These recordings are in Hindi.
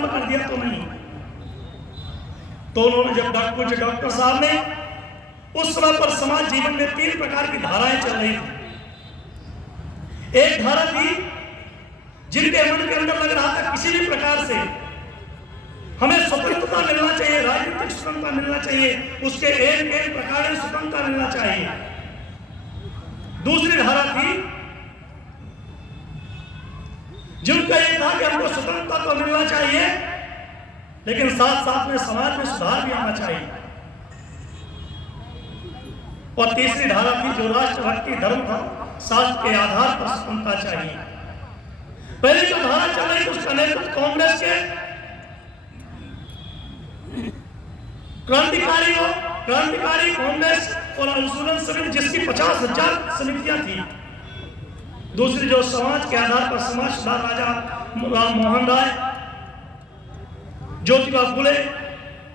आरंभ कर दिया तो नहीं। तो उन्होंने जब कुछ डॉक्टर साहब ने उस समय पर समाज जीवन में 3 प्रकार की धाराएं चल रही थी। एक धारा थी जिनके मन के अंदर लग रहा था किसी भी प्रकार से हमें स्वतंत्रता मिलना चाहिए, राजनीतिक स्वतंत्रता मिलना चाहिए, उसके एक प्रकार से स्वतंत्रता मिलना चाहिए। दूसरी धारा थी जिनका यह था कि हमको स्वतंत्रता तो मिलना चाहिए लेकिन साथ साथ में समाज में सुधार भी आना चाहिए। और तीसरी धारा थी जो राष्ट्रभक्ति धर्म था, शास्त्र के आधार पर स्वतंत्रता चाहिए। पहले जो धारा चल रही थी उसका नेतृत्व कांग्रेस के क्रांतिकारी कांग्रेस और अनुसूलन समिति, जिसकी 50,000 समितियां थी। दूसरी जो समाज के आधार पर समाज सुधार राजा राम मोहन राय, ज्योतिबा फुले,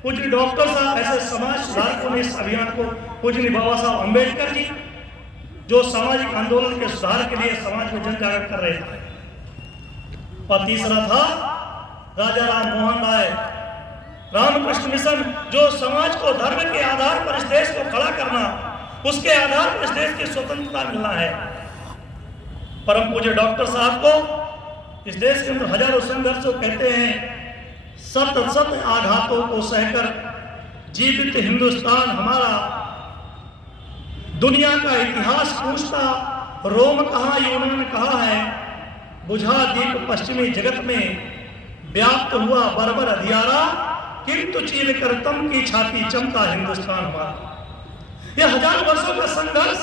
पूज्य डॉक्टर साहब, ऐसे समाज सुधारकों ने इस अभियान को, पूज्य बाबा साहब अंबेडकर जी जो सामाजिक आंदोलन के सुधार के लिए समाज में जन जागरण कर रहे थे। और तीसरा था राजा राम मोहन राय, रामकृष्ण मिशन, जो समाज को धर्म के आधार पर इस देश को खड़ा करना, उसके आधार पर इस देश की स्वतंत्रता मिलना है। परम पूज्य डॉक्टर साहब को इस देश के अंदर हजारों संघर्षों, कहते हैं सत आघातों को सहकर जीवित हिंदुस्तान हमारा, दुनिया का इतिहास पूछता रोम कहाँ, यूनान कहाँ है, बुझा दीप पश्चिमी जगत में, व्याप्त हुआ बर्बर अधियारा, किंतु चीर कर तम की छाती चमका हिंदुस्तान हमारा। यह हजारों वर्षों का संघर्ष,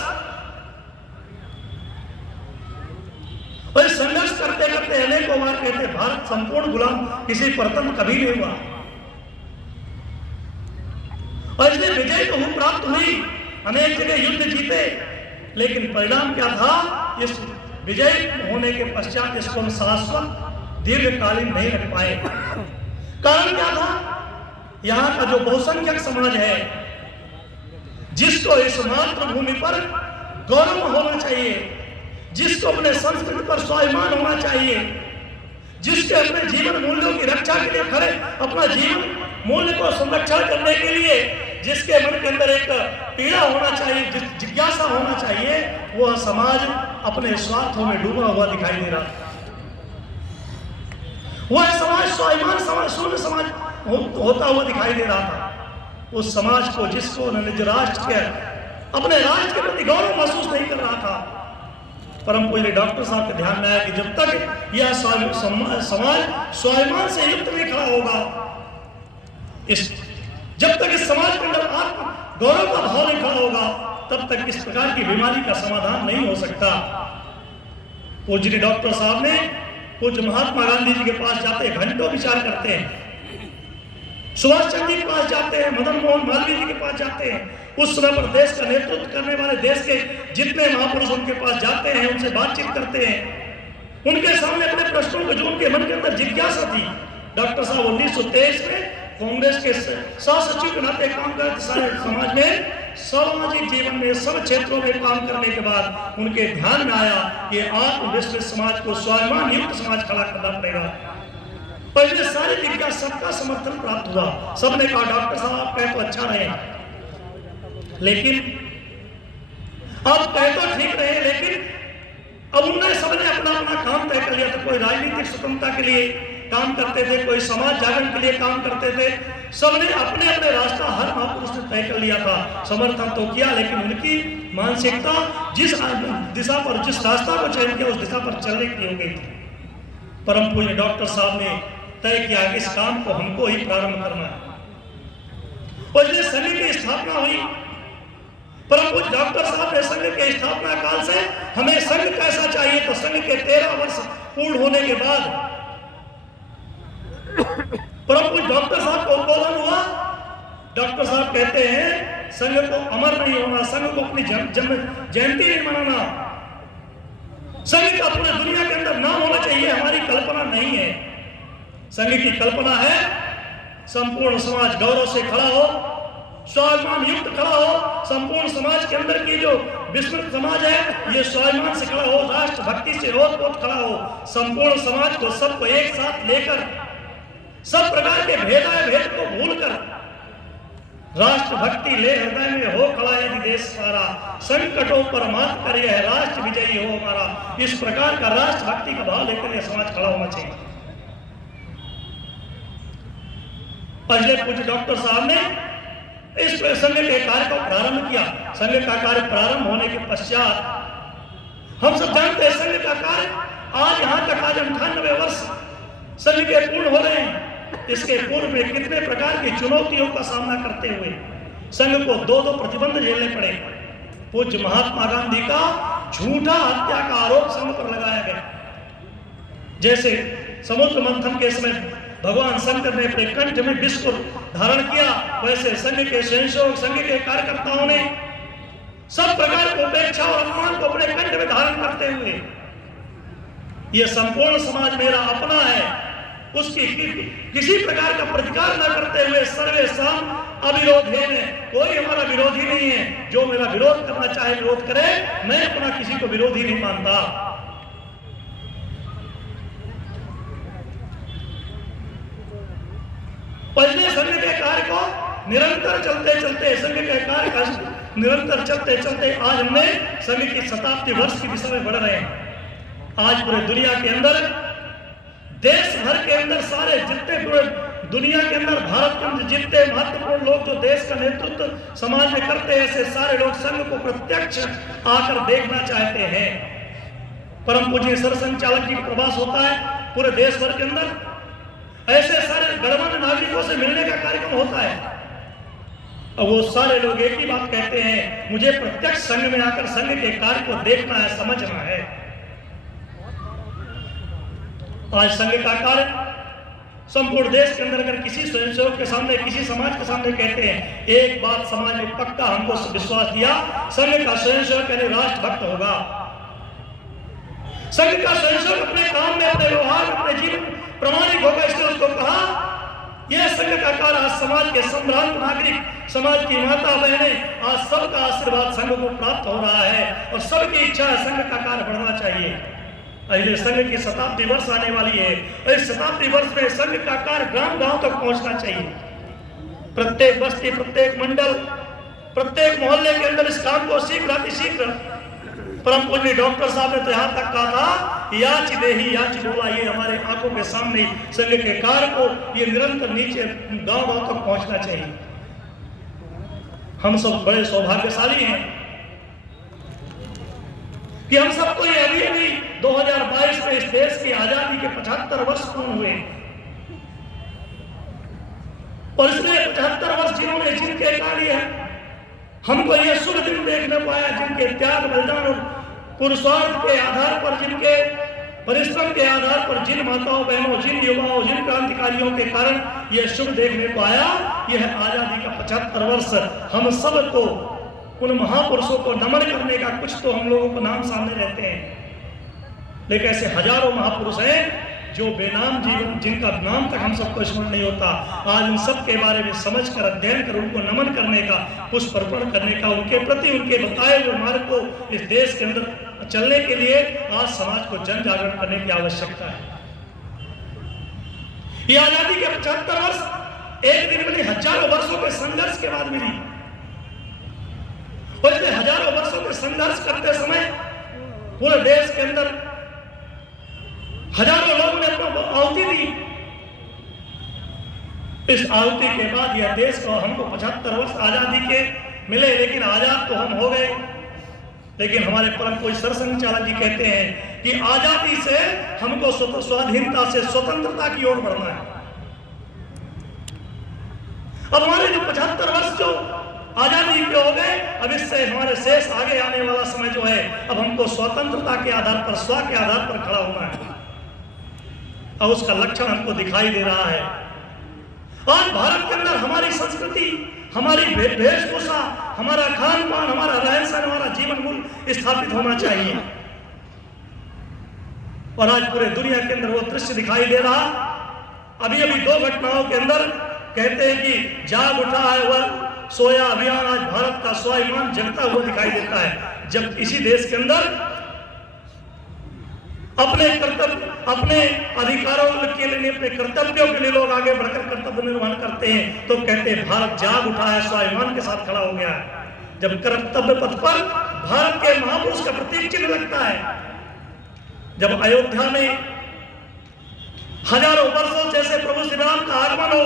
और संघर्ष करते करते अनेकों बार कहते भारत संपूर्ण गुलाम, किसी परतंत्र कभी नहीं हुआ। और इसलिए विजय तो प्राप्त हुई, अनेक जगह युद्ध जीते, लेकिन परिणाम क्या था? इस विजय होने के पश्चात इसको हम शाश्वत दीर्घकालीन नहीं रख पाए। कारण क्या था? यहाँ का जो बहुसंख्यक समाज है, जिसको इस मातृभूमि पर गौरव होना चाहिए, जिसको अपने संस्कृति पर स्वाभिमान होना चाहिए, जिसके अपने जीवन मूल्यों की रक्षा के लिए खड़े, अपना जीवन मूल्य को संरक्षण करने के लिए जिसके मन के अंदर एक पीड़ा होना चाहिए, जिज्ञासा होना चाहिए, वह समाज अपने स्वार्थों में डूबा हुआ दिखाई दे रहा था। वह समाज स्वाभिमान समाज, शून्य समाज होता हुआ दिखाई दे रहा था। उस समाज को, जिसको निज राष्ट्र के, अपने राष्ट्र के प्रति गौरव महसूस नहीं कर रहा था। परम पूज्य डॉक्टर साहब के ध्यान में आया कि जब तक यह समाज स्वाभिमान से युक्त नहीं खड़ा होगा, जब तक इस समाज के अंदर आत्म गौरव का भाव नहीं खड़ा होगा, तब तक इस प्रकार की बीमारी का समाधान नहीं हो सकता। पूज्य डॉक्टर साहब ने पूज्य महात्मा गांधी जी के पास जाते घंटों विचार करते हैं, सुभाष चंद्र जी के पास जाते हैं, मदन मोहन मालवीय जी के पास जाते हैं। उस समय पर देश का नेतृत्व करने वाले देश के जितने महापुरुष उनके पास जाते हैं, उनसे बातचीत करते हैं, उनके सामने अपने प्रश्नों को, जो उनके मन के अंदर जिज्ञासा थी। डॉक्टर साहब 1923 में कांग्रेस के सहसचिव के नाते काम करते, सारे समाज में, सामाजिक जीवन में, सब क्षेत्रों में काम करने के बाद उनके ध्यान में आया कि आत्मविश्वासी समाज को स्वाभिमान युक्त समाज खड़ा करना पड़ेगा। पहले सारी जिज्ञासा, सबका समर्थन प्राप्त हुआ। सबने कहा डॉक्टर साहब आप कहे तो अच्छा रहे, लेकिन आप कहे तो ठीक रहे, लेकिन अब उन्होंने सबने अपना अपना काम तय कर लिया था। कोई राजनीतिक स्वतंत्रता के लिए काम करते थे, कोई समाज जागरण के लिए काम करते थे। सबने अपने अपने रास्ता हर महापुरुष ने तय कर लिया था। समर्थन तो किया, लेकिन उनकी मानसिकता जिस दिशा पर, जिस रास्ता को चयन किया, उस दिशा पर चलने की हो गई थी। परम पूज्य डॉक्टर साहब ने तय किया कि इस काम को हमको ही प्रारंभ करना है। और इसलिए संघ की स्थापना हुई। परम पूज्य डॉक्टर साहब ने संघ के स्थापना काल से हमें संघ कैसा चाहिए, तो संघ के 13 वर्ष पूर्ण होने के बाद परम पूज्य डॉक्टर साहब को उद्बोधन हुआ। डॉक्टर साहब कहते हैं संघ को अमर नहीं होना, संघ को अपनी जयंती नहीं मनाना, संघ का पूरी दुनिया के अंदर नाम होना चाहिए, हमारी कल्पना नहीं है। संघ की कल्पना है संपूर्ण समाज गौरव से खड़ा हो, स्वाभिमान युक्त खड़ा हो। संपूर्ण समाज के अंदर की जो विस्मृत समाज है, ये स्वाभिमान से खड़ा हो, राष्ट्र भक्ति से ओत-पोत खड़ा हो। संपूर्ण समाज को, सबको एक साथ लेकर सब प्रकार के भेद को भूलकर राष्ट्र भक्ति ले हृदय में हो खड़ा यदि देश सारा, संकटों पर मात कर यह राष्ट्र विजयी हो हमारा। इस प्रकार का राष्ट्र भक्ति का भाव लेकर यह समाज खड़ा होना चाहिए। पहले पूज्य डॉक्टर साहब ने इस संघ के कार्य को प्रारंभ किया। संघ का कार्य प्रारंभ होने के पश्चात हम सब जानते हैं संघ का कार्य आज यहां तक आज 98 वर्ष संघ के पूर्ण हो रहे हैं। इसके पूर्व में कितने प्रकार की चुनौतियों का सामना करते हुए संघ को 2 प्रतिबंध झेलने पड़े। पूज्य महात्मा गांधी का झूठा हत्या का आरोप संघ पर लगाया गया। जैसे समुद्र मंथन के समय भगवान शंकर ने अपने कंठ में विष को धारण किया, वैसे संघ के स्वयंसेवक, संघ के कार्यकर्ताओं ने सब प्रकार की उपेक्षा और अपमान को अपने कंठ में धारण करते हुए यह संपूर्ण समाज मेरा अपना है, उसकी किसी प्रकार का प्रतिकार न करते हुए सर्वेशम अविरोधेन, कोई हमारा विरोधी नहीं है, जो मेरा विरोध करना चाहे विरोध करे, मैं अपना किसी को विरोधी नहीं मानता। पहले संघ के कार्य को निरंतर चलते चलते संघ के कार्य का निरंतर चलते चलते आज हमने संघ की शताब्दी वर्ष की दिशा में बढ़ रहे हैं। आज पूरे दुनिया के अंदर, देश भर के अंदर, सारे जितने पूरे दुनिया के अंदर, भारत के अंदर जितने महत्वपूर्ण लोग जो देश का नेतृत्व समाज में करते हैं, ऐसे सारे लोग संघ को प्रत्यक्ष आकर देखना चाहते हैं। परम पूज्य सरसंघचालक जी का प्रवास होता है पूरे देश भर के अंदर, ऐसे सारे गणमान्य नागरिकों से मिलने का कार्यक्रम होता है। अब वो सारे लोग एक ही बात कहते हैं, मुझे प्रत्यक्ष संघ में आकर संघ के कार्य को देखना है, समझना है। आज संघ का कार्य संपूर्ण देश के अंदर अगर किसी स्वयंसेवक के सामने, किसी समाज के सामने कहते हैं, एक बात समाज में पक्का हमको विश्वास दिया, संघ का स्वयंसेवक यानी राष्ट्रभक्त होगा। संघ का स्वयंसेवक अपने काम में, अपने व्यवहार में, अपने जीवन प्रमाणिक होगा। इसलिए उसको कहा यह संघ का कार्य आज समाज के संभ्रांत नागरिक, समाज की माता बहनें, आज सबका आशीर्वाद संघ को प्राप्त हो रहा है और सबकी इच्छा है संघ का कार्य बढ़ना चाहिए। पहले संघ की शताब्दी वर्ष आने वाली है, इस शताब्दी वर्ष में संघ का कार्य ग्राम गांव तक पहुंचना चाहिए। प्रत्येक बस्ती, प्रत्येक मंडल, प्रत्येक मोहल्ले के अंदर इस काम को शीघ्र परम पूज्य डॉक्टर साहब ने तो यहाँ तक कहा था, याच देही याच बोला, ये हमारे आंखों के सामने संघ के कार्य को ये निरंतर नीचे गांव गांव तक पहुंचना चाहिए। हम सब बड़े सौभाग्यशाली हैं कि हम सबको ये अभी 2022 में इस देश की आजादी के 75 वर्ष पूर्ण हुए और इसमें 75 वर्ष जिन्होंने जिनके कार्य है, हमको यह शुभ दिन देखने को आया, जिनके त्याग बलिदान और पुरुषार्थ के आधार पर, जिनके परिश्रम के आधार पर, जिन माताओं बहनों, जिन युवाओं, जिन क्रांतिकारियों के कारण यह शुभ देखने को आया। यह आजादी का 75 वर्ष हम सबको, उन महापुरुषों को नमन करने का कुछ तो हम लोगों को नाम सामने रहते हैं, लेकिन ऐसे हजारों महापुरुष हैं जो बेनाम जीवन, जिनका नाम तक हम सबको स्मरण नहीं होता। आज उन सब के बारे में समझकर, अध्ययन कर, उनको नमन करने का, पुष्प अर्पण करने का, उनके प्रति उनके बताए हुए मार्ग को इस देश के अंदर चलने के लिए आज समाज को जन जागरण करने की आवश्यकता है। ये आजादी के 75 वर्ष एक दिन में नहीं, हजारों वर्षों के संघर्ष के बाद मिली। और इसलिए हजारों वर्षों के संघर्ष करते समय पूरे देश के अंदर हजारों लोगों ने अपना आहुति दी। इस आहुति के बाद यह देश को, हमको 75 वर्ष आजादी के मिले, लेकिन आजाद तो हम हो गए। लेकिन हमारे परम पूज्य सरसंघचालक जी कहते हैं कि आजादी से हमको स्वाधीनता से स्वतंत्रता की ओर बढ़ना है। अब हमारे जो 75 वर्ष जो आजादी के हो गए, अब इससे हमारे शेष आगे आने वाला समय जो है, अब हमको स्वतंत्रता के आधार पर, स्व के आधार पर खड़ा होना है और उसका लक्षण हमको दिखाई दे रहा है। आज भारत के अंदर हमारी संस्कृति, हमारी वेशभूषा, हमारा खान पान, हमारा रहन सहन, हमारा जीवन मूल्य स्थापित होना चाहिए। और आज पूरे दुनिया के अंदर वो दृश्य दिखाई दे रहा। अभी 2 घटनाओं के अंदर कहते हैं कि जाग उठा है वह सोया अभियान, आज भारत का स्वाभिमान जगता हुआ दिखाई देता है। जब इसी देश के अंदर अपने कर्तव्य, अपने अधिकारों के लिए, अपने कर्तव्यों के लिए लोग आगे बढ़कर कर्तव्य निर्वहन करते हैं तो कहते हैं भारत जाग उठा है, स्वाभिमान के साथ खड़ा हो गया है। जब कर्तव्य पथ पर भारत के महापुरुष का प्रतीक चिन्ह लगता है, जब अयोध्या में हजारों वर्षों जैसे प्रभु श्री राम का आगमन हो,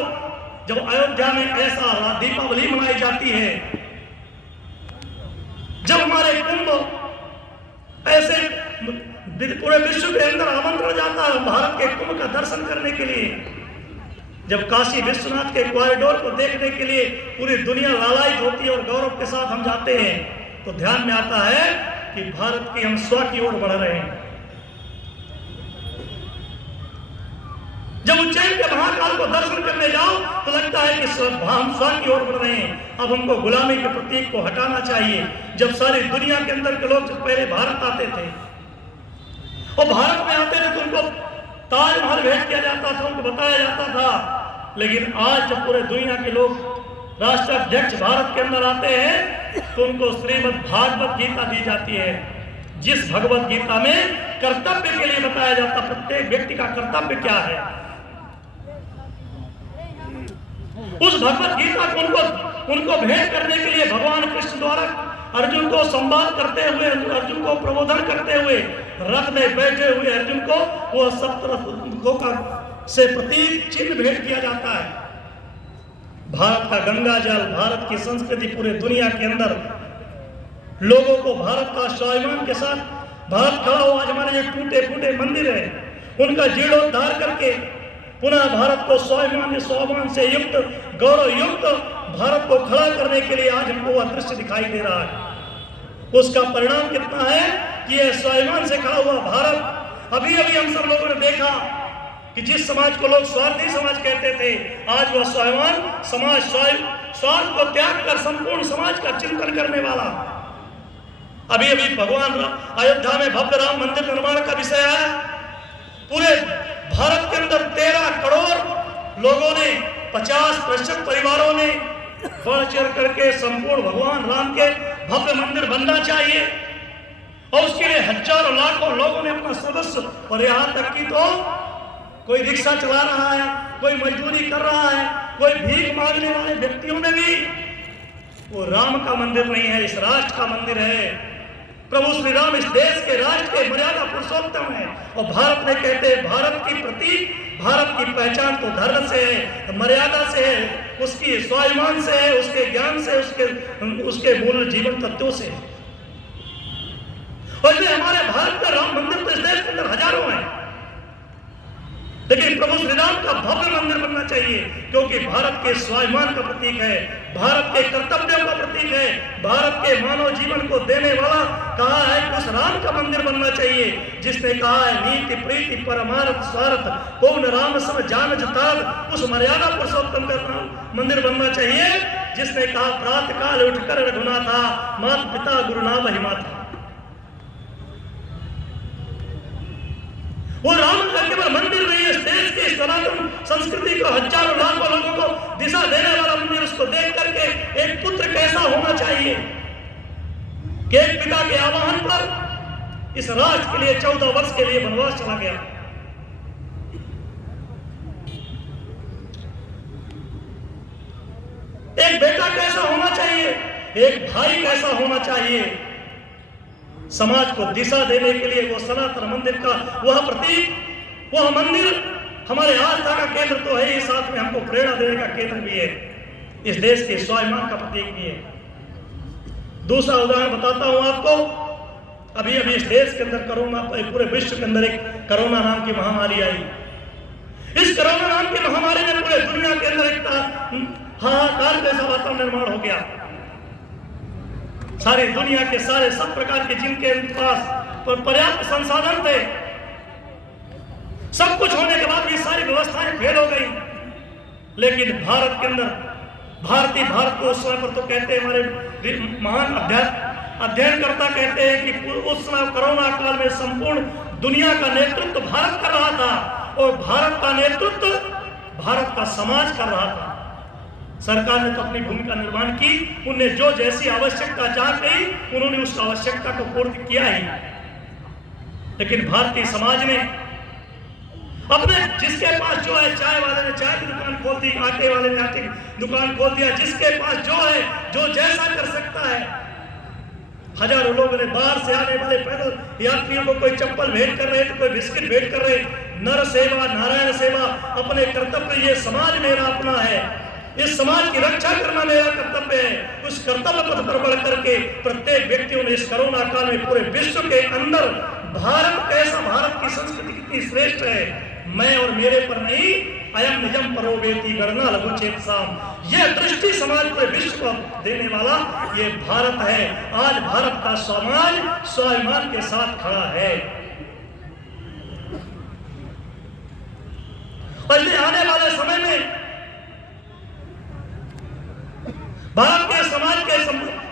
जब अयोध्या में ऐसा दीपावली मनाई जाती है, जब हमारे कुंभ ऐसे पूरे विश्व के अंदर आमंत्रण जाता है भारत के कुंभ का दर्शन करने के लिए, जब काशी विश्वनाथ के कॉरिडोर को देखने के लिए पूरी दुनिया लालायित होती है और गौरव के साथ हम जाते हैं, तो ध्यान में आता है कि भारत की हम स्व की ओर बढ़ रहे हैं। जब उज्जैन के महाकाल को दर्शन करने जाओ तो लगता है कि हम स्व की ओर बढ़ रहे हैं। अब हमको गुलामी के प्रतीक को हटाना चाहिए। जब सारी दुनिया के अंदर के लोग पहले भारत आते थे और भारत में आते थे तो उनको ताजमहल भेंट किया जाता था, उनको बताया जाता था। लेकिन आज जब पूरे दुनिया के लोग राष्ट्राध्यक्ष भारत के अंदर आते हैं तो उनको श्रीमद् भागवत गीता दी जाती है, जिस भगवत गीता में कर्तव्य के लिए बताया जाता, प्रत्येक व्यक्ति का कर्तव्य क्या है। उस भगवत गीता को उनको भेंट करने के लिए भगवान कृष्ण द्वारा अर्जुन को संवाद करते हुए, अर्जुन को प्रबोधन करते हुए रथ में बैठे हुए अर्जुन को वो सप्तरथों का से प्रतीक चिन्ह भेंट किया जाता है। भारत का गंगा जल, भारत की संस्कृति पूरे दुनिया के अंदर लोगों को भारत का स्वाभिमान के साथ भारत खड़ा हो। आज हमारे जो टूटे फूटे मंदिर है उनका जीर्णोद्धार करके पुनः भारत को स्वाभिमान से युक्त, गौरव युक्त भारत को खड़ा करने के लिए आज हमको वह दृश्य दिखाई दे रहा है। उसका परिणाम कितना है कि यह स्वाभिमान से खड़ा हुआ भारत, अभी अभी हम सब लोगों ने देखा कि जिस समाज को लोग स्वार्थी समाज कहते थे, आज वह स्वाभिमान समाज स्वार्थ को त्याग कर संपूर्ण समाज का चिंतन करने वाला। अभी अभी भगवान अयोध्या में भव्य राम मंदिर निर्माण का विषय आया। पूरे भारत के अंदर 13 करोड़ लोगों ने, 50% परिवारों ने बढ़ चढ़ करके संपूर्ण भगवान राम के भव्य मंदिर बनना चाहिए और उसके लिए हजारों लाखों लोगों ने अपना सर्वस्व, और यहाँ तक कि तो कोई रिक्शा चला रहा है, कोई मजदूरी कर रहा है, कोई भीख मांगने वाले व्यक्तियों ने भी, वो राम का मंदिर नहीं है, इस राष्ट्र का मंदिर है। प्रभु श्री राम इस देश के राष्ट्र के मर्यादा पुरुषोत्तम है और भारत में कहते हैं भारत की प्रतीक, भारत की पहचान तो धर्म से है, मर्यादा से है, उसकी स्वाभिमान से है, उसके ज्ञान से, उसके मूल जीवन तत्वों से। और इसलिए हमारे भारत का राम मंदिर तो इस देश के अंदर हजारों हैं, लेकिन प्रभु श्री राम का भव्य मंदिर बनना चाहिए, क्योंकि भारत के स्वाभिमान का प्रतीक है, भारत के कर्तव्यों का प्रतीक है, भारत के मानव जीवन को देने वाला कहा है कि उस राम का मंदिर बनना चाहिए, जिसने कहा है नीति प्रीति परमार्थ स्वार्थ कौन राम सब जान जताद, उस मर्यादा पुरुषोत्तम का मंदिर बनना चाहिए, जिसने कहा प्रातः काल उठकर रघुनाथा माता पिता गुरु नाम ही माता। वो राम का केवल मंदिर नहीं है, इस देश की सनातन संस्कृति को हजारों लाखों लोगों को दिशा देने वाला मंदिर। उसको देख करके एक पुत्र कैसा होना चाहिए कि एक पिता के आह्वान पर इस राष्ट्र के लिए 14 वर्ष के लिए वनवास चला गया। एक बेटा कैसा होना चाहिए, एक भाई कैसा होना चाहिए, समाज को दिशा देने के लिए वो सनातन मंदिर का वह प्रतीक, वह मंदिर हमारे आस्था का केंद्र तो है ही, साथ में हमको प्रेरणा देने का केंद्र भी है, इस देश के स्वाभिमान का प्रतीक भी है। दूसरा उदाहरण बताता हूं आपको। अभी अभी इस देश के अंदर कोरोना, पूरे विश्व के अंदर एक कोरोना नाम की महामारी आई। इस कोरोना नाम की महामारी ने पूरे दुनिया के अंदर एक हाहाकार जैसा वातावरण निर्माण हो गया। सारी दुनिया के सारे सब प्रकार के जिनके पास पर्याप्त संसाधन थे, सब कुछ होने के बाद भी सारी व्यवस्थाएं फेल हो गई। लेकिन भारत के अंदर भारत को उस समय पर तो कहते हैं, हमारे महान अध्ययनकर्ता कहते हैं कि उस समय कोरोना काल में संपूर्ण दुनिया का नेतृत्व भारत कर रहा था और भारत का नेतृत्व भारत का समाज कर रहा था। सरकार ने तो अपनी भूमिका निर्माण की, उन्हें जो जैसी आवश्यकता चाह गई उन्होंने उस आवश्यकता को पूर्ण किया ही। लेकिन भारतीय समाज ने अपने जिसके पास जो है, चाय वाले ने चाय की दुकान खोल दी, आटे वाले ने आटे की दुकान खोल दिया, जिसके पास जो है, जो जैसा कर सकता है। हजारों लोगों ने बाहर से आने वाले पैदल यात्रियों को कोई चप्पल भेंट कर रहे तो कोई बिस्किट भेंट कर रहे। नर सेवा नारायण सेवा, अपने कर्तव्य, ये समाज मेरा अपना है, इस समाज की रक्षा करना मेरा कर्तव्य है। उस कर्तव्य पथ पर बढ़ करके प्रत्येक व्यक्तियों ने इस कोरोना काल में पूरे विश्व के अंदर भारत कैसा, भारत की संस्कृति कितनी श्रेष्ठ है, मैं और मेरे पर नहीं, अयम निजम परोवेति गणना लघु चेतसाम, यह दृष्टि समाज पूरे विश्व को देने वाला ये भारत है। आज भारत का समाज स्वाभिमान के साथ खड़ा है। और आने वाले समय में भारत के समाज के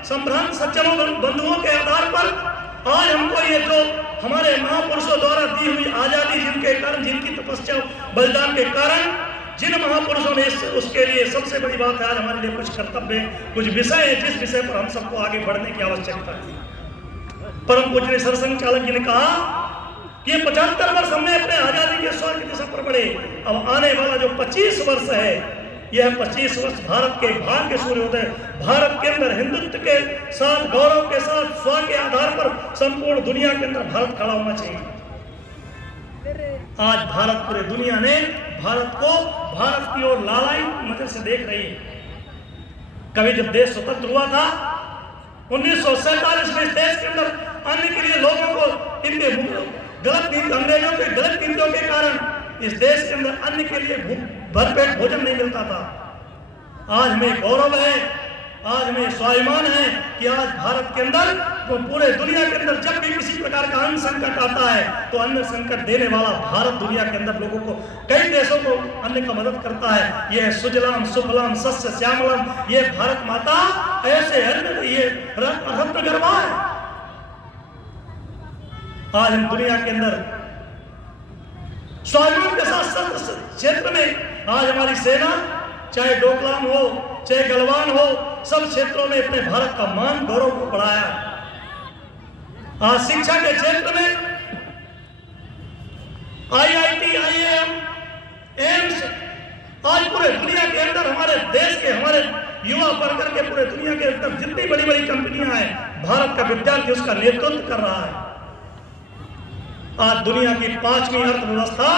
संभ्रांत सज्जनों बंधुओं के आधार पर आज हमको ये जो हमारे महापुरुषों द्वारा दी हुई आजादी, जिनके कारण, जिनकी तपस्या बलिदान के कारण जिन महापुरुषों ने उसके लिए सबसे बड़ी बात है, आज हमारे लिए कुछ कर्तव्य, कुछ विषय है जिस विषय पर हम सबको आगे बढ़ने की आवश्यकता है। परम पूज्य सरसंघ चालक जी ने कहा कि ये 75 वर्ष हमने अपने आजादी के स्वर की दिशा पर बढ़े, अब आने वाला जो 25 वर्ष है, यह 25 वर्ष भारत के भाग्य सूर्योदय, भारत के अंदर हिंदुत्व के साथ, गौरव के साथ, स्व के आधार पर संपूर्ण दुनिया के अंदर भारत खड़ा होना चाहिए। आज भारत, पूरे दुनिया ने भारत को, भारत की ओर लालायित नजर से देख रही है। कभी जब देश स्वतंत्र हुआ था 1947 में, इस देश के अंदर अन्न के लिए लोगों को इनके गलत नीति, अंग्रेजों के गलत नीतियों के कारण इस देश के अंदर अन्न के लिए भरपेट भोजन नहीं मिलता था। आज हमें गौरव है, आज हमें स्वाभिमान है कि आज भारत के अंदर, तो पूरे दुनिया के अंदर जब भी किसी प्रकार का अन्न संकट आता है तो अन्न संकट देने वाला भारत दुनिया के अंदर लोगों को, कई देशों को अन्न का मदद करता है। यह सुजलाम सुफलाम सस्य श्यामलम, ये भारत माता ऐसे अन्न, ये रत्न गर्भा है। आज हम दुनिया के अंदर स्वाभिमान के साथ क्षेत्र में आज हमारी सेना, चाहे डोकलाम हो, चाहे गलवान हो, सब क्षेत्रों में अपने भारत का मान गौरव को बढ़ाया। आज शिक्षा के क्षेत्र में IIT, IIM, एम्स, आज पूरे दुनिया के अंदर हमारे देश के, हमारे युवा वर्ग के, पूरे दुनिया के अंदर जितनी बड़ी बड़ी कंपनियां हैं, भारत का विद्यार्थी उसका नेतृत्व कर रहा है। आज दुनिया की 5वीं अर्थव्यवस्था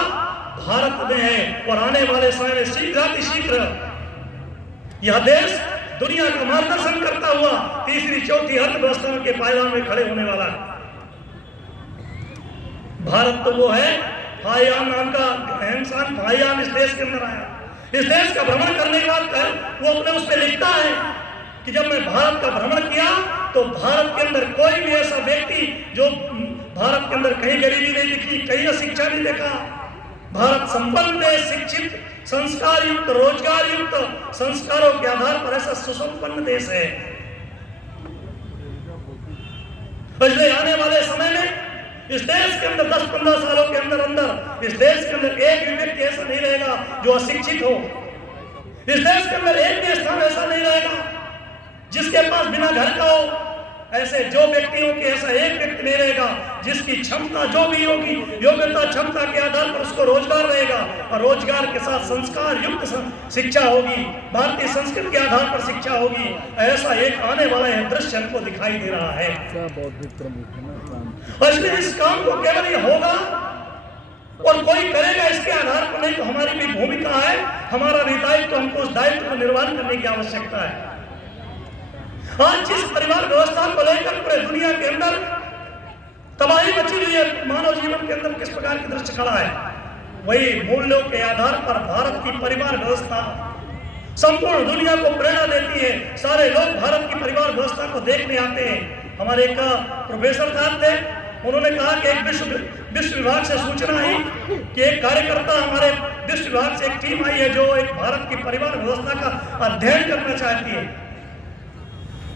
भारत में है और आने वाले समय में शीघ्र यह देश दुनिया का मार्गदर्शन करता हुआ तीसरी चौथी अर्थव्यवस्था के पायदान में खड़े होने वाला है। भारत तो वो है, फाइयान नाम का इंसान, फाइयान इस देश के अंदर आया। इस देश का भ्रमण करने के बाद वो अपने उस पर लिखता है कि जब मैं भारत का भ्रमण किया तो भारत के अंदर कोई भी ऐसा व्यक्ति, जो भारत के अंदर कहीं गरीबी नहीं दिखी, कहीं अशिक्षा नहीं देखा। भारत संपन्न देश, शिक्षित, संस्कार युक्त, रोजगार युक्त, संस्कारों के आधार पर ऐसा सुसंपन्न देश है। इसलिए आने वाले समय में इस देश के अंदर 10-15 सालों के अंदर इस देश के अंदर एक भी व्यक्ति ऐसा नहीं रहेगा जो अशिक्षित हो। इस देश के अंदर एक भी स्थान ऐसा नहीं रहेगा जिसके पास बिना घर का हो। ऐसे जो व्यक्तियों के, ऐसा एक व्यक्ति नहीं रहेगा जिसकी क्षमता जो भी होगी, योग्यता क्षमता के आधार पर उसको रोजगार रहेगा और रोजगार के साथ संस्कार युक्त शिक्षा होगी, भारतीय संस्कृति के आधार पर शिक्षा होगी। ऐसा एक आने वाला यह दृश्य हमको दिखाई दे रहा है। और इसलिए इस काम को केवल ये होगा और कोई करेगा इसके आधार पर नहीं, तो हमारी भी भूमिका है, हमारा भी दायित्व, तो हमको उस दायित्व को निर्वहन करने की आवश्यकता है। आज जिस परिवार व्यवस्था को लेकर पूरे दुनिया के अंदर तबाही मची हुई है, मानव जीवन के अंदर किस प्रकार की दृश्य खड़ा है, वही मूल्यों के आधार पर भारत की परिवार व्यवस्था संपूर्ण दुनिया को प्रेरणा देती है। सारे लोग भारत की परिवार व्यवस्था को देखने आते हैं। हमारे एक प्रोफेसर साहब थे, उन्होंने कहा कि एक विश्व विभाग से सूचना आई कि एक कार्यकर्ता, हमारे विश्व विभाग से एक टीम आई है जो एक भारत की परिवार व्यवस्था का अध्ययन करना चाहती है।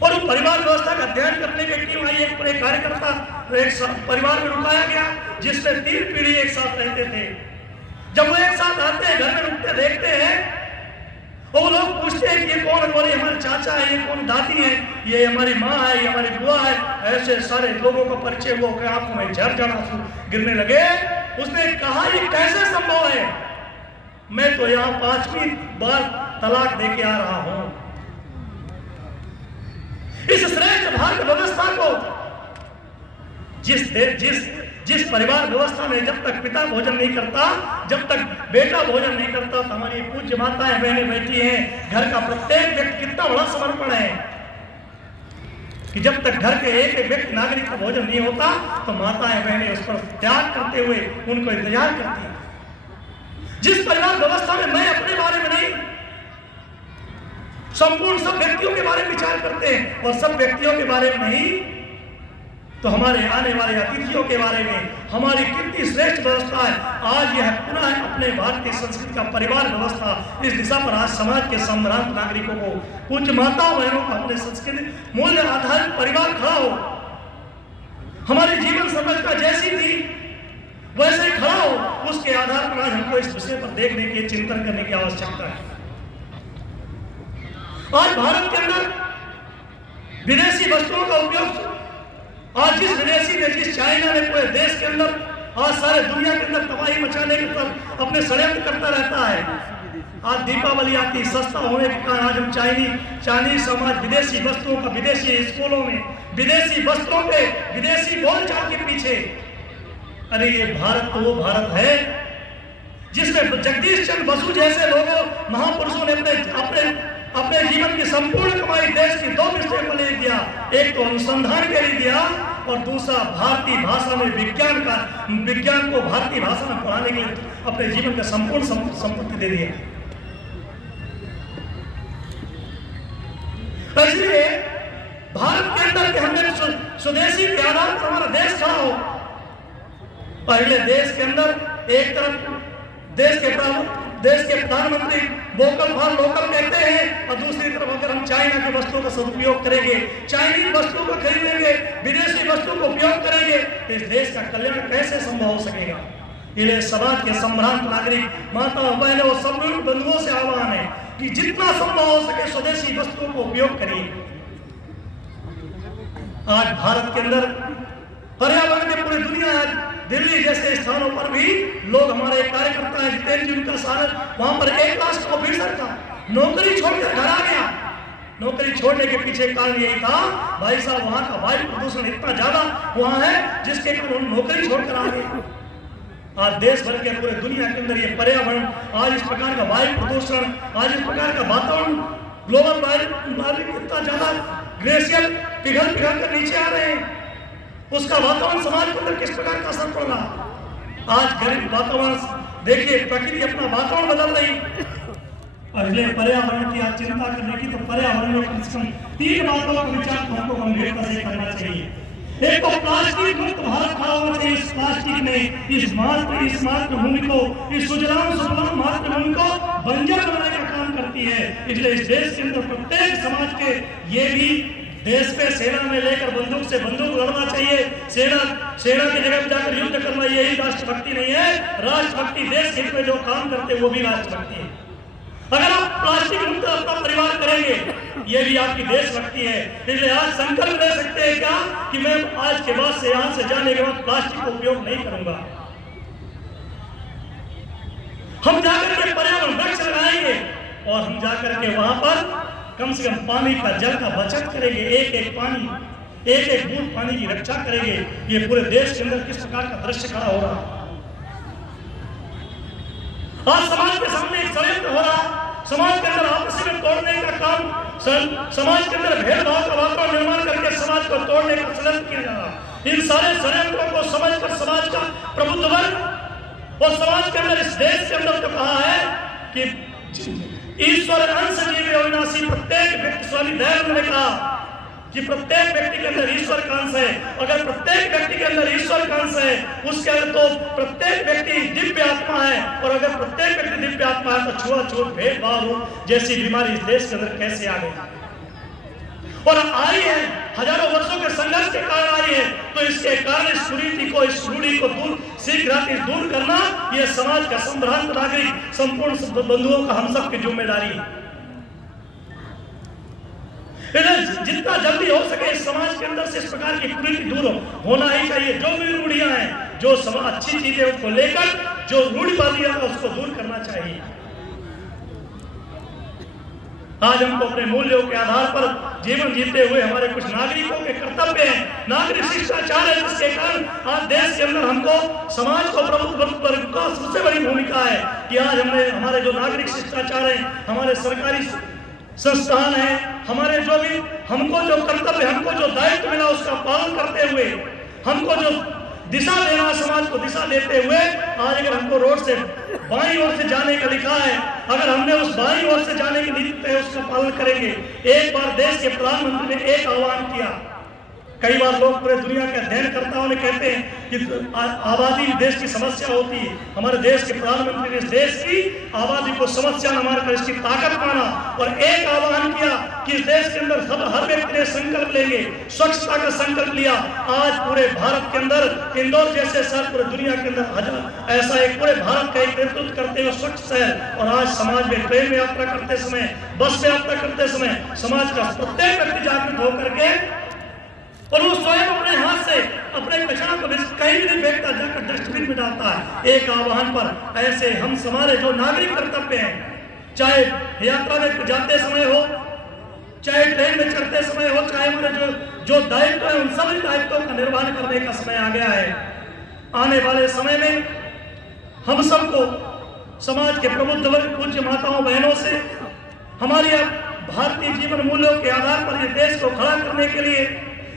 और परिवार व्यवस्था का अध्ययन करने की टीम आई, एक कार्यकर्ता एक परिवार में रुकाया गया जिसमें 3 पीढ़ी एक साथ रहते थे। जब वो एक साथ आते हैं, घर में रुकते देखते हैं, वो लोग पूछते पूछते हैं कि ये कौन, बोले हमारे चाचा है, ये कौन दादी है, ये हमारी माँ है, ये हमारी बुआ है। ऐसे सारे लोगों का परिचय हुआ कि आंखों में झरझर आंसू गिरने लगे। उसने कहा ये कैसे संभव है, मैं तो यहाँ 5वीं बार तलाक दे के आ रहा हूं। इस श्रेष्ठ भारत व्यवस्था को, जिस परिवार व्यवस्था में जब तक पिता भोजन नहीं करता, जब तक बेटा भोजन नहीं करता, तो हमारी पूज्य माताएं बहनें बैठी हैं, घर का प्रत्येक व्यक्ति कितना बड़ा समर्पण है कि जब तक घर के एक एक व्यक्ति नागरिक का भोजन नहीं होता तो माताएं बहनें उस पर त्याग करते हुए उनको इंतजार करती हैं। जिस परिवार व्यवस्था में मैं अपने बारे में नहीं, संपूर्ण सब व्यक्तियों के बारे में विचार करते हैं और सब व्यक्तियों के बारे में नहीं, तो हमारे आने वाले अतिथियों के बारे में हमारी कितनी श्रेष्ठ व्यवस्था है। आज यह पुनः अपने भारतीय संस्कृति का परिवार व्यवस्था, इस दिशा पर आज समाज के संभ्रांत नागरिकों को, पूज्य माताओं बहनों को अपने संस्कृति मूल्य आधारित परिवार खड़ा हो, हमारी जीवन संरचना जैसी थी वैसे खड़ा हो, उसके आधार पर आज हमको इस विषय पर देखने की, चिंतन करने की आवश्यकता है। आज भारत के अंदर विदेशी वस्तुओं का उपयोग, आज जिस विदेशी ने, जिस चाइना ने पूरे देश के अंदर, आज सारे दुनिया के अंदर तबाही मचाने के तरफ अपने षड्यंत्र करता रहता है। आज दीपावली आती, सस्ता होने के कारण आज हम चाइनीज समाज विदेशी वस्तुओं का, विदेशी स्कूलों में विदेशी वस्त्रों पे विदेशी बोलचाल के पीछे, अरे ये भारत तो वो भारत है जिसमें जगदीश चंद्र बसु जैसे लोगों, महापुरुषों ने अपने जीवन की संपूर्ण कमाई देश की 2 विषयों को ले दिया। एक तो अनुसंधान के लिए दिया और दूसरा भारतीय भाषा में विज्ञान को भारतीय भाषा में पढ़ाने के लिए अपने जीवन का संपूर्ण संपत्ति दे दिया। इसलिए भारत के अंदर के हमने स्वदेशी के आधार पर हमारा देश खड़ा हो। पहले देश के अंदर एक तरफ देश के प्रधानमंत्री वोकल फॉर लोकल कहते हैं और दूसरी तरफ अगर हम चाइना की वस्तुओं का सदुपयोग करेंगे, चाइनीज वस्तुओं को खरीदेंगे, विदेशी वस्तुओं का उपयोग करेंगे, तो इस देश का कल्याण कैसे संभव हो सकेगा। इसलिए समाज के संभ्रांत नागरिक, माताओं बहनों और समृद्ध बंधुओं से आह्वान है कि जितना संभव हो सके स्वदेशी वस्तुओं को उपयोग करिए। आज भारत के अंदर पर्यावरण के पूरी दुनिया, दिल्ली जैसे स्थानों पर भी लोग, हमारे कार्यकर्ता है जितेंद्र जी, उनका सारा वहां पर एक राष्ट्र ऑफिसर था, नौकरी छोड़कर घर आ गया। नौकरी छोड़ने के पीछे कारण यही था, भाई साहब वहां का वायु प्रदूषण इतना ज्यादा वहां है जिसके कारण नौकरी छोड़कर आ गए। आज देश भर के पूरे दुनिया के अंदर ये पर्यावरण, आज इस प्रकार का वायु प्रदूषण, आज इस प्रकार का वातावरण, ग्लोबल वार्मिंग इतना ज्यादा, ग्लेशियर पिघल कर नीचे आ रहे हैं, उसका वातावरण समाज के अंदर किस प्रकार का असर पड़ रहा। आज गरीब वातावरण देखिए, प्रकृति अपना वातावरण बदल रही। अगले पर्यावरण की आज चिंता करने की, तो पर्यावरण में कम से कम 3 बातों का विचार तो हमको गंभीरता से करना चाहिए। एक तो प्लास्टिक मुक्त भारत खड़ा होना चाहिए। इस प्लास्टिक में इस मातृभूमि को, इस सुजलाम सुफलाम मातृभूमि को बंजर बनाने का काम करती है। इसलिए इस देश के अंदर प्रत्येक समाज के ये भी देश पे सेना में लेकर बंदूक से बंदूक लड़ना चाहिए। सेना की जगह जाकर युद्ध करना, यही राष्ट्रभक्ति नहीं है। राष्ट्रभक्ति देश हित में जो काम करते वो भी राष्ट्रभक्ति है। अगर आप प्लास्टिक मुक्त अपना परिवार करेंगे, ये भी आपकी देशभक्ति है। इसलिए आज संकल्प ले सकते हैं क्या कि मैं आज के बाद से, यहाँ से जाने के बाद प्लास्टिक का उपयोग नहीं करूंगा। हम जाकर के पर्यावरण वृक्ष लगाएंगे और हम जाकर के वहां पर कम से कम पानी का, जल का बचत करेंगे। एक एक बूंद पानी की रक्षा करेंगे। ये पूरे देश के अंदर किस प्रकार का दृश्य खड़ा हो रहा। आज समाज के सामने एक षड्यंत्र हो रहा, समाज के अंदर आपस में तोड़ने का काम, समाज के अंदर भेदभाव का वातावरण निर्माण करके समाज को तोड़ने का षड्यंत्र किया जा रहा। इन सारे षड्यंत्रों को समझकर समाज का प्रबुद्ध वर्ग और समाज के अंदर, इस देश के अंदर तो कहा है कि ईश्वर अंश जीव अविनाशी, प्रत्येक व्यक्ति, स्वामी दयानंद ने कहा कि प्रत्येक व्यक्ति के अंदर ईश्वर का अंश है। अगर प्रत्येक व्यक्ति के अंदर ईश्वर का अंश है, उसके अंदर तो प्रत्येक व्यक्ति दिव्य आत्मा है। और अगर प्रत्येक व्यक्ति दिव्य आत्मा है तो छुआछूत, भेदभाव जैसी बीमारी इस देश के अंदर कैसे आ गई और आई है। हजारों वर्षों के संघर्ष के कारण आई है। तो इसके कारण इस कुरीति को, इस रूढ़ी को शीघ्र दूर करना, यह समाज का संभ्रांत नागरिक, संपूर्ण बंधुओं का, हम सब की जिम्मेदारी है। इन्हें जितना जल्दी हो सके इस समाज के अंदर से इस प्रकार की कुरीति दूर होना ही चाहिए। जो भी रूढ़ियां हैं, जो अच्छी चीजें उसको लेकर जो रूढ़िवादियां है उसको दूर करना चाहिए। आज हमको अपने मूल्यों के आधार पर जीवन जीते हुए हमारे कुछ नागरिकों के कर्तव्य हैं, नागरिक शिष्टाचार है, जिसके कारण आज देश के अंदर हमको समाज को प्रभुत्व वर्ग का सबसे बड़ी भूमिका है कि आज हमारे जो नागरिक शिष्टाचार है, हमारे सरकारी संस्थान है, हमारे जो भी हमको जो कर्तव्य, हमको जो दायित्व मिला उसका पालन करते हुए, हमको जो दिशा देना, समाज को दिशा देते हुए, आज अगर हमको रोड से बाईं ओर से जाने का लिखा है, अगर हमने उस बाईं ओर से जाने की नीति है उसका पालन करेंगे। एक बार देश के प्रधानमंत्री ने एक आह्वान किया, कई बार लोग पूरे दुनिया के अध्ययनकर्ताओं ने कहते हैं कि आबादी देश की समस्या होती है। हमारे देश के प्रधानमंत्री ने देश की आबादी को समस्या न मानकर इसकी ताकत माना और एक आह्वान किया कि इस देश के अंदर सब हर व्यक्ति ने संकल्प लेंगे, स्वच्छता का संकल्प लिया। आज पूरे भारत के अंदर इंदौर जैसे शहर पूरे दुनिया के अंदर ऐसा एक पूरे भारत का एक नेतृत्व करते हुए स्वच्छ शहर, और आज समाज में ट्रेन में यात्रा करते समय, बस में यात्रा करते समय समाज का प्रत्येक व्यक्ति जागृत होकर के और वो स्वयं अपने हाथ से अपने कचरा को कहीं भी नहीं फेंकता, जाकर डस्टबिन में डालता है। एक आह्वान पर ऐसे हम हमारे जो नागरिक कर्तव्य हैं, चाहे यात्रा में जाते समय हो, चाहे ट्रेन में चढ़ते समय हो, चाहे हमारे जो दायित्व है, उन सभी दायित्वों का निर्वहन करने का समय आ गया है। आने वाले समय में हम सबको समाज के प्रबुद्ध वर्ग, पूज्य माताओं बहनों से हमारी भारतीय जीवन मूल्यों के आधार पर इस देश को खड़ा करने के लिए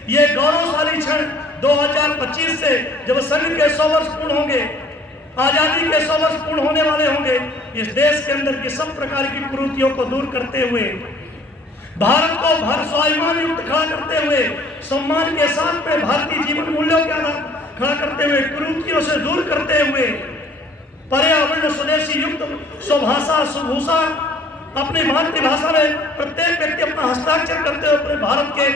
ये गौरवशाली क्षण 2025 से जब संघ के 100 वर्ष पूर्ण होंगे, आजादी के 100 वर्ष पूर्ण होने वाले होंगे, इस देश के अंदर की सब प्रकार की कुरीतियों को दूर करते हुए, भारत को भारत स्वाभिमान युक्त खड़ा करते हुए, सम्मान के साथ में भारतीय जीवन मूल्यों के आधार खड़ा करते हुए, कुरीतियों से दूर करते हुए, पर्यावरण स्वदेशी युक्त स्वभाषा सुभूषा अपनी मातृभाषा में प्रत्येक व्यक्ति अपना हस्ताक्षर करते हुए अपने भारत के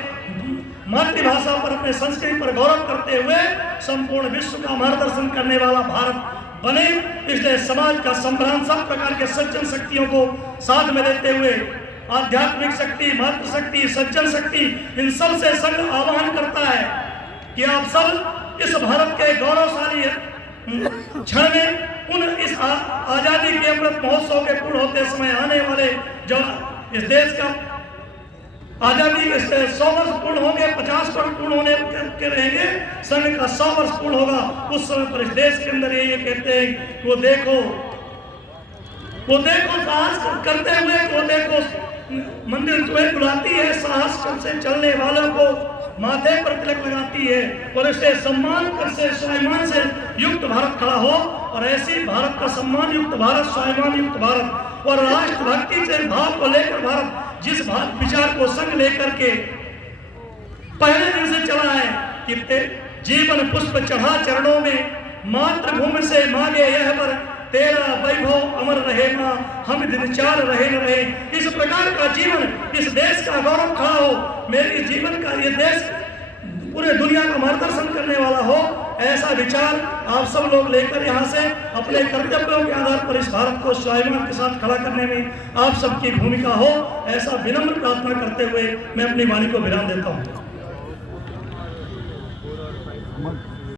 मातृभाषा पर, अपने संस्कृति पर गौरव करते हुए संपूर्ण विश्व का मार्गदर्शन करने वाला भारत बने। इसलिए समाज का संभ्रांत सब प्रकार के सज्जन शक्तियों को साथ में लेते हुए आध्यात्मिक शक्ति, मातृशक्ति, सज्जन शक्ति, इन सब से संघ आह्वान करता है कि आप सब इस भारत के गौरवशाली क्षण में उन इस आजादी के अमृत महोत्सव के पूर्ण होते समय आने वाले जब इस देश का आजादी के 100 वर्ष पूर्ण होंगे, 50 वर्ष पूर्ण होने के रहेंगे, संघ का 100 वर्ष पूर्ण होगा, उस समय पर इस देश के अंदर ये कहते हैं कि वो देखो साहस करते हुए, वो देखो मंदिर तुम्हें बुलाती है, साहस से चलने वालों को माथे पर तिलक लगाती है, और इससे सम्मान कर से स्वाभिमान से युक्त भारत खड़ा हो, और ऐसी भारत का सम्मान युक्त भारत, स्वाभिमान युक्त भारत और राष्ट्रभक्ति से भाव को लेकर भारत जिस विचार को संग लेकर के पहले दिन से चला है कि जीवन पुष्प चढ़ा चरणों में, मातृभूमि से मांगे यह वर, तेरा वैभव अमर रहे मां, हम दिन चार रहे न रहे। इस प्रकार का जीवन, इस देश का गौरव खड़ा हो, मेरे जीवन का ये देश पूरे दुनिया का मार्गदर्शन करने वाला हो, ऐसा विचार आप सब लोग लेकर यहाँ से अपने कर्तव्यों के आधार पर इस भारत को स्वाभिमान के साथ खड़ा करने में आप सबकी भूमिका हो, ऐसा विनम्र प्रार्थना करते हुए मैं अपनी वाणी को विराम देता हूँ।